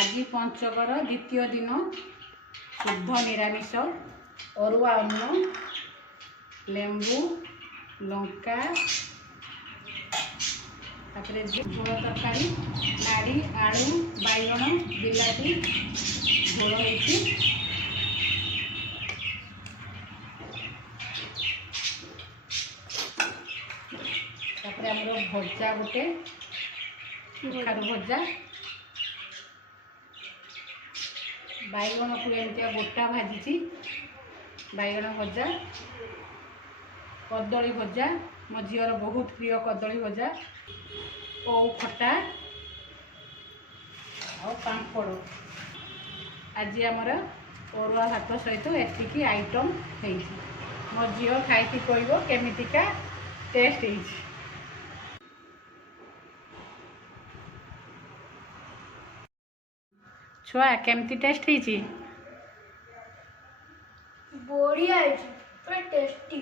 आज पंचकर द्वितीय दिन शुद्ध निरामिष अरुआ अन्न लेंबू लंका झोल तरकारी नाड़ी आलू बैगण बिलाती झोल होती आमर भजा गोटे कखारु भजा बैगण को एमती गोटा भाजी बैगण भजा कदली भजा मो झीर बहुत प्रिय कदली भजा ओ खटा और पापड़ आज आमर अरुआ भात सहित एतिकी आइटम है मो झील खाई कह केमितिका टेस्ट है छुआ केमती टेस्ट है बढ़िया है, टेस्टी।